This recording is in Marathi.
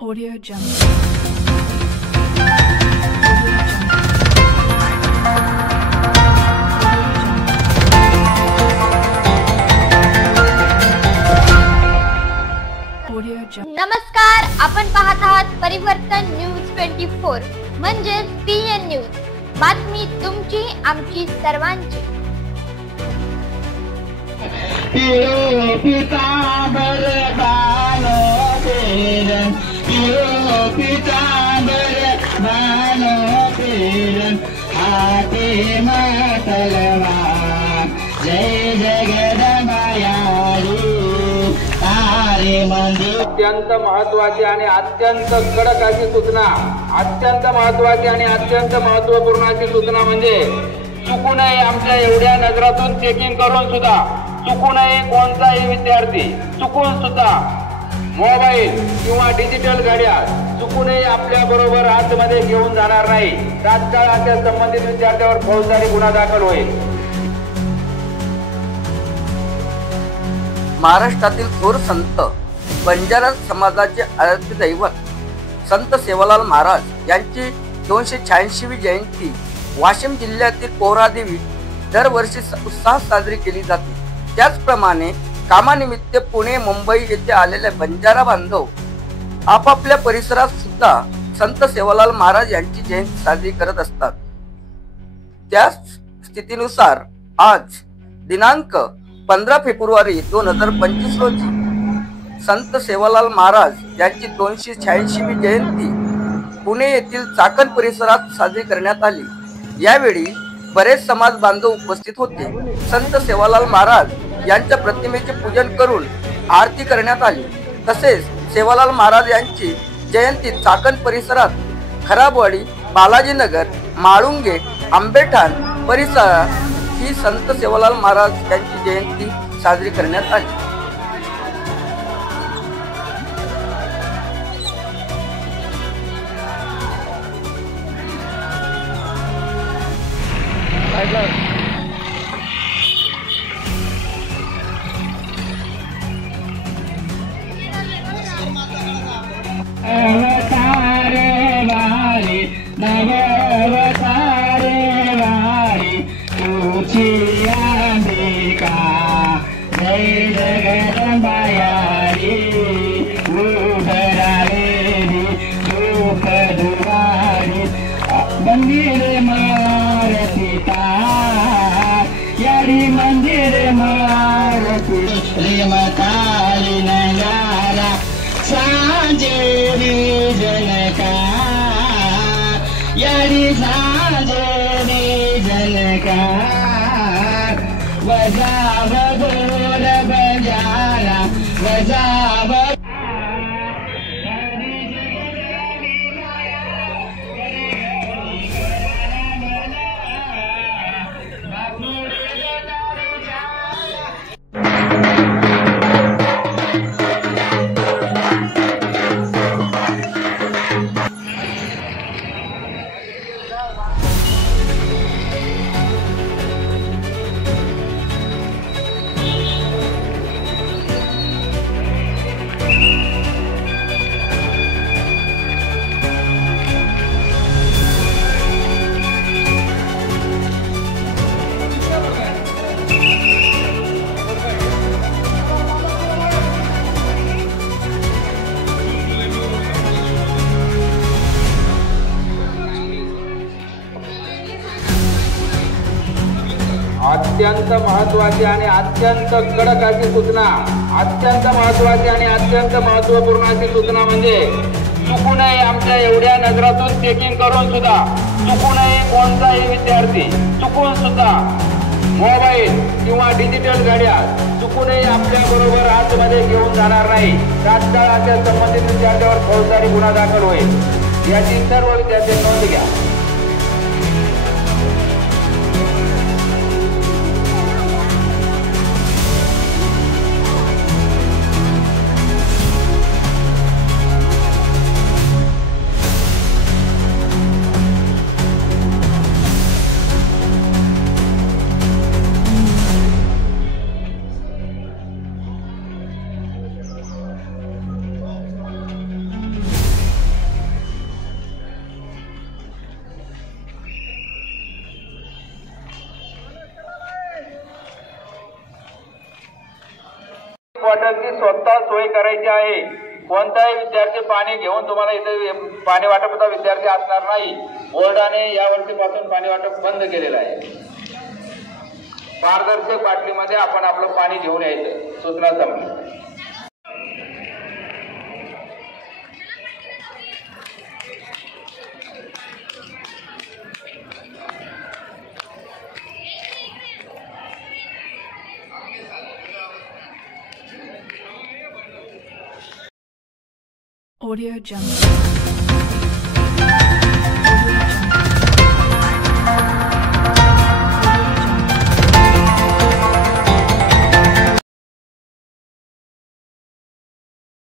Audio Jungle. नमस्कार, आपण पाहत आहात परिवर्तन न्यूज 24 म्हणजेच PN न्यूज. बातमी तुमची, आमची, सर्वांची. जय जगदंबायारी अत्यंत महत्वाची आणि अत्यंत कडक अशी सूचना, अत्यंत महत्वाची आणि अत्यंत महत्वपूर्ण अशी सूचना म्हणजे चुकू नये. आमच्या एवढ्या नजरातून चेकिंग करून सुद्धा चुकू नये कोणताही विद्यार्थी चुकून सुद्धा मोबाईल किंवा डिजिटल गाड्या चुकू नये आपल्या बरोबर आतमध्ये घेऊन जाणार नाही. तात्काळ अशा संबंधित विद्यार्थ्यावर फौजदारी गुन्हा दाखल होईल. महाराष्ट्रातील थोर संत बंजारा समाजाचे आराध्य दैवत संत सेवालाल महाराज यांची 286वी जयंती वाशिम जिल्ह्यातील पोहरादेवी दरवर्षी उत्साहात साजरी केली जाते. त्याचप्रमाणे कामानिमित्त पुणे, मुंबई येथे आलेले बंजारा बांधव आपापल्या परिसरात सुद्धा संत सेवालाल महाराज यांची जयंती साजरी करत असतात. त्या स्थितीनुसार आज दिनांक 15 फेब्रुवारी 2025 रोजी संत सेवालाल महाराज यांची 286वी जयंती पुणे येथील चाकण परिसरात साजरी करण्यात आली. यावेळी बरेच समाज बांधव उपस्थित होते. संत सेवालाल महाराज यांच्या प्रतिमेचे पूजन करून आरती करण्यात आली. तसेच सेवालाल महाराज यांची जयंती चाकण परिसरात खराबवाडी, बालाजीनगर, माळुंगे, आंबेठाण परिसरात ही संत सेवालाल महाराज यांची जयंती साजरी करण्यात आली. मंदिर मारतीता यारी मंदिर मारती श्रीमताली नगारा सांजेरी जनका यारी सांजेरी जनका वजाव गोर बजारा वजाव अत्यंत महत्वाची आणि अत्यंत कडक अशी सूचना, अत्यंत महत्वाची आणि अत्यंत महत्वपूर्ण अशी सूचना म्हणजे चुकू नये आमच्या एवढ्या नजरातून चेकिंग करून सुद्धा चुकू नये कोणताही विद्यार्थी चुकून सुद्धा मोबाईल किंवा डिजिटल गाड्या चुकू नये आपल्या बरोबर आतमध्ये घेऊन जाणार नाही. तात्काळ अशा संबंधित विद्यार्थ्यावर फौजदारी गुन्हा दाखल होईल. याची सर्व विद्यार्थी नोंद घ्या. बॉटलची स्वतः सोय करायची आहे. कोणताही विद्यार्थी पाणी घेऊन तुम्हाला इथे पाणी वाटपाचा विद्यार्थी असणार नाही. बोर्डाने या वर्षीपासून पाणी वाटप बंद केलेलं आहे. पारदर्शक बाटलीमध्ये आपण आपलं पाणी घेऊन यायचं. सूचना संपली. Audio Jungle.